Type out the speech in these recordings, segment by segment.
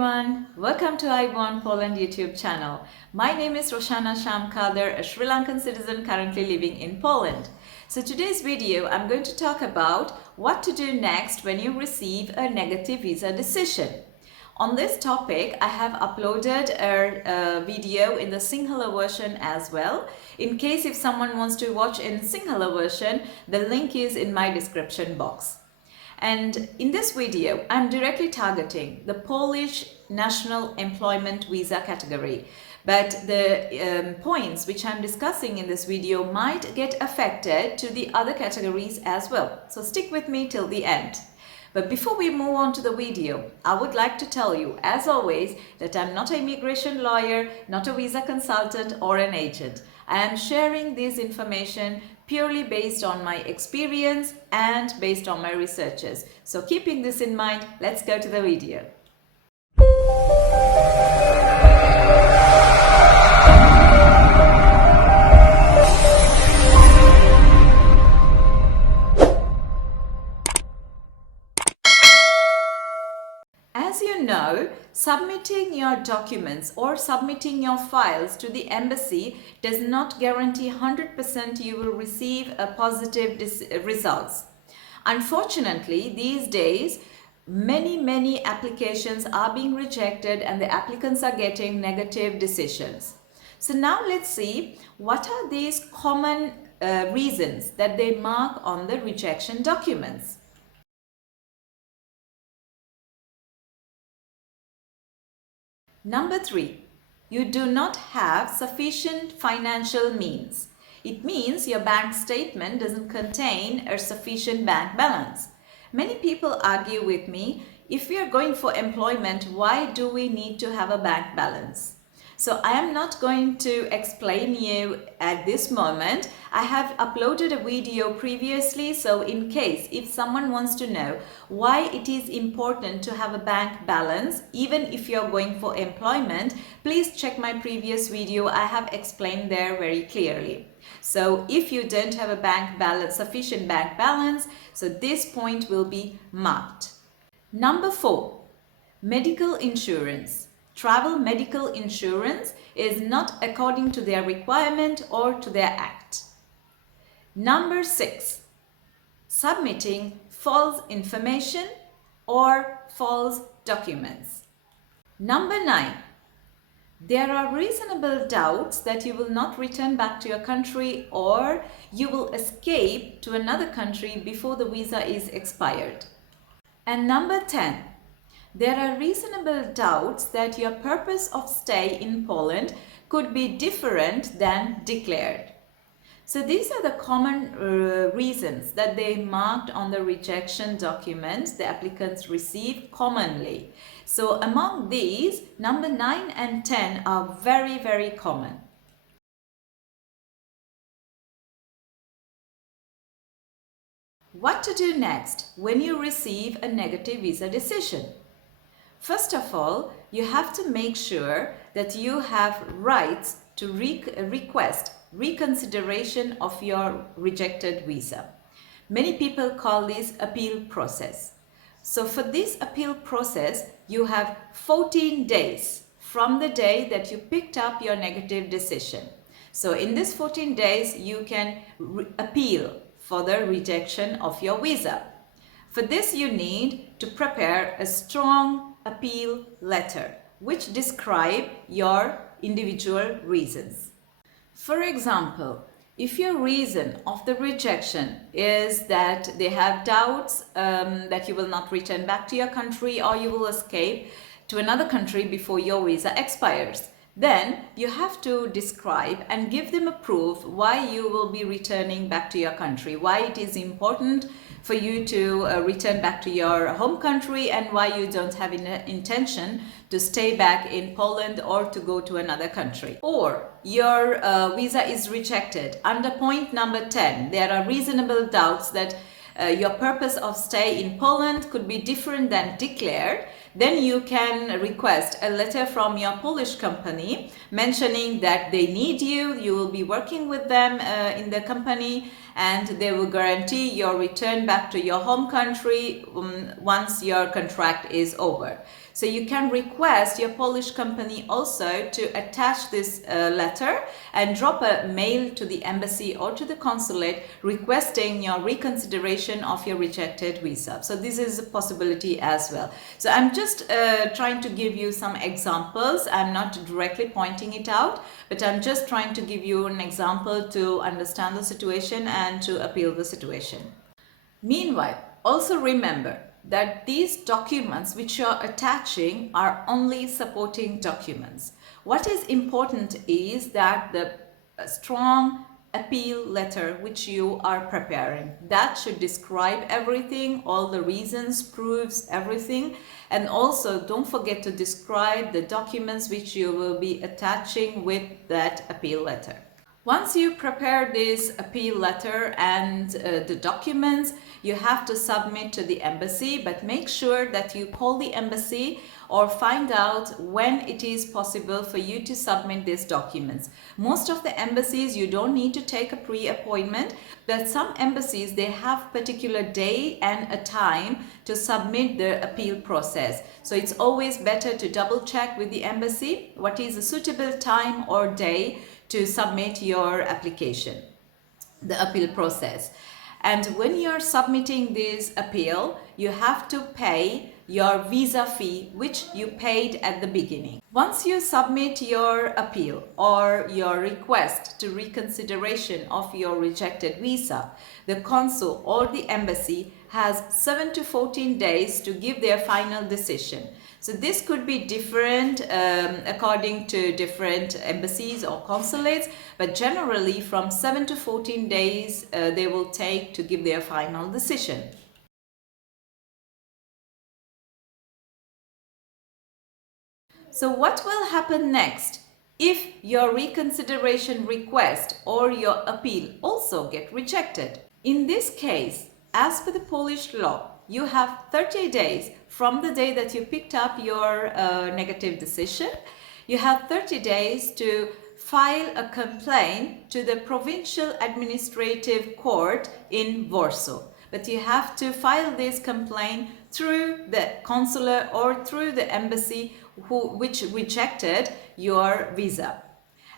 everyone, welcome to I Want Poland YouTube channel. My name is Roshana Shamkader, a Sri Lankan citizen currently living in Poland. So today's video I'm going to talk about what to do next when you receive a negative visa decision. On this topic, I have uploaded a video in the Sinhala version as well. In case if someone wants to watch in Sinhala version, the link is in my description box. And in this video, I'm directly targeting the Polish National Employment Visa category. But the points which I'm discussing in this video might get affected to the other categories as well. So stick with me till the end. But before we move on to the video, I would like to tell you, as always, that I'm not an immigration lawyer, not a visa consultant or an agent. I am sharing this information purely based on my experience and based on my researches. So keeping this in mind, let's go to the video. As you know, submitting your documents or submitting your files to the embassy does not guarantee 100% you will receive a positive results. Unfortunately, these days, many applications are being rejected and the applicants are getting negative decisions. So now let's see what are these common reasons that they mark on the rejection documents. Number 3, you do not have sufficient financial means. It means your bank statement doesn't contain a sufficient bank balance. Many people argue with me, if we are going for employment, why do we need to have a bank balance? So I am not going to explain you at this moment. I have uploaded a video previously, so in case if someone wants to know why it is important to have a bank balance, even if you're going for employment, please check my previous video. I have explained there very clearly. So if you don't have a bank balance, sufficient bank balance, so this point will be marked. Number 4, medical insurance. Travel medical insurance is not according to their requirement or to their act. Number 6, submitting false information or false documents. Number 9, there are reasonable doubts that you will not return back to your country or you will escape to another country before the visa is expired. And number 10, there are reasonable doubts that your purpose of stay in Poland could be different than declared. So these are the common reasons that they marked on the rejection document the applicants receive commonly. So among these, number 9 and 10 are very common. What to do next when you receive a negative visa decision? First of all, you have to make sure that you have rights to request reconsideration of your rejected visa. Many people call this appeal process. So for this appeal process, you have 14 days from the day that you picked up your negative decision. So in this 14 days, you can appeal for the rejection of your visa. For this, you need to prepare a strong appeal letter which describe your individual reasons. For example, if your reason of the rejection is that they have doubts that you will not return back to your country or you will escape to another country before your visa expires, then you have to describe and give them a proof why you will be returning back to your country, why it is important for you to return back to your home country and why you don't have an intention to stay back in Poland or to go to another country. Or your visa is rejected. Under point number 10, there are reasonable doubts that your purpose of stay in Poland could be different than declared. then you can request a letter from your Polish company mentioning that they need you, you will be working with them in the company, and they will guarantee your return back to your home country once your contract is over. So you can request your Polish company also to attach this letter and drop a mail to the embassy or to the consulate requesting your reconsideration of your rejected visa. So this is a possibility as well. So I'm just trying to give you some examples. I'm not directly pointing it out, but I'm just trying to give you an example to understand the situation and to appeal the situation. Meanwhile, also remember that these documents which you're attaching are only supporting documents. What is important is that the strong appeal letter which you are preparing, that should describe everything, all the reasons, proofs, everything, and also don't forget to describe the documents which you will be attaching with that appeal letter. Once you prepare this appeal letter and the documents, you have to submit to the embassy, but make sure that you call the embassy or find out when it is possible for you to submit these documents. Most of the embassies, you don't need to take a pre-appointment, but some embassies, they have particular day and a time to submit the appeal process. So it's always better to double check with the embassy what is a suitable time or day to submit your application, the appeal process. And when you're submitting this appeal, you have to pay your visa fee, which you paid at the beginning. Once you submit your appeal or your request to reconsideration of your rejected visa, the consul or the embassy has 7 to 14 days to give their final decision. So this could be different according to different embassies or consulates, but generally from 7 to 14 days they will take to give their final decision. So what will happen next if your reconsideration request or your appeal also get rejected? In this case, as per the Polish law, you have 30 days from the day that you picked up your negative decision. You have 30 days to file a complaint to the Provincial Administrative Court in Warsaw. But you have to file this complaint through the consulate or through the embassy which rejected your visa.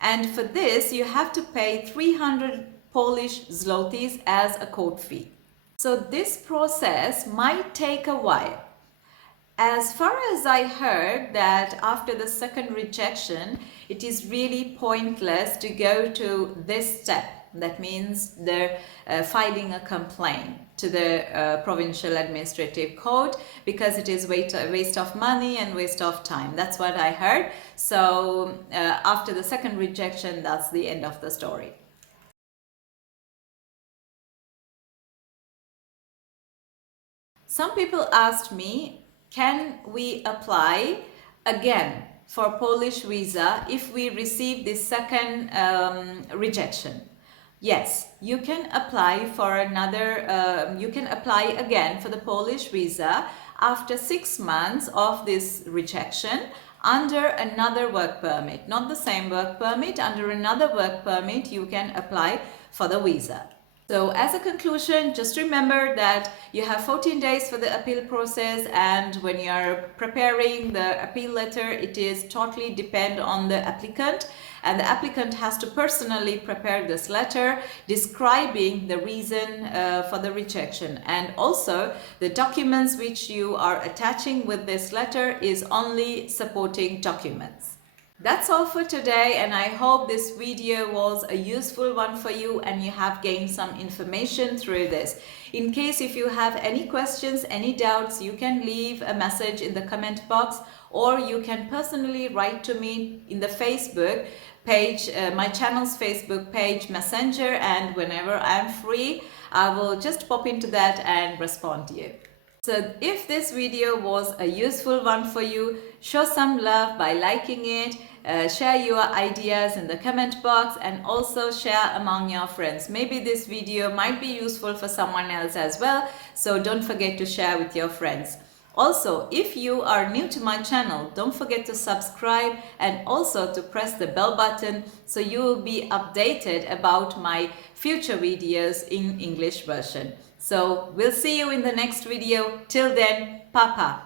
And for this, you have to pay 300 Polish zlotys as a court fee. So this process might take a while. As far as I heard that after the second rejection, it is really pointless to go to this step. That means they're filing a complaint to the Provincial Administrative Court because it is waste of money and waste of time. That's what I heard. So after the second rejection, that's the end of the story. Some people asked me, can we apply again for Polish visa if we receive this second rejection? Yes, you can apply for another, you can apply again for the Polish visa after 6 months of this rejection under another work permit, not the same work permit, under another work permit you can apply for the visa. So as a conclusion, just remember that you have 14 days for the appeal process, and when you are preparing the appeal letter, it is totally depend on the applicant, and the applicant has to personally prepare this letter describing the reason for the rejection, and also the documents which you are attaching with this letter is only supporting documents. That's all for today, and I hope this video was a useful one for you and you have gained some information through this. In case if you have any questions, any doubts, you can leave a message in the comment box, or you can personally write to me in the Facebook page, my channel's Facebook page, Messenger, and whenever I'm free, I will just pop into that and respond to you. So if this video was a useful one for you, show some love by liking it, share your ideas in the comment box, and also share among your friends. Maybe this video might be useful for someone else as well, so don't forget to share with your friends. Also, if you are new to my channel, don't forget to subscribe and also to press the bell button so you will be updated about my future videos in English version. So we'll see you in the next video. Till then, Papa.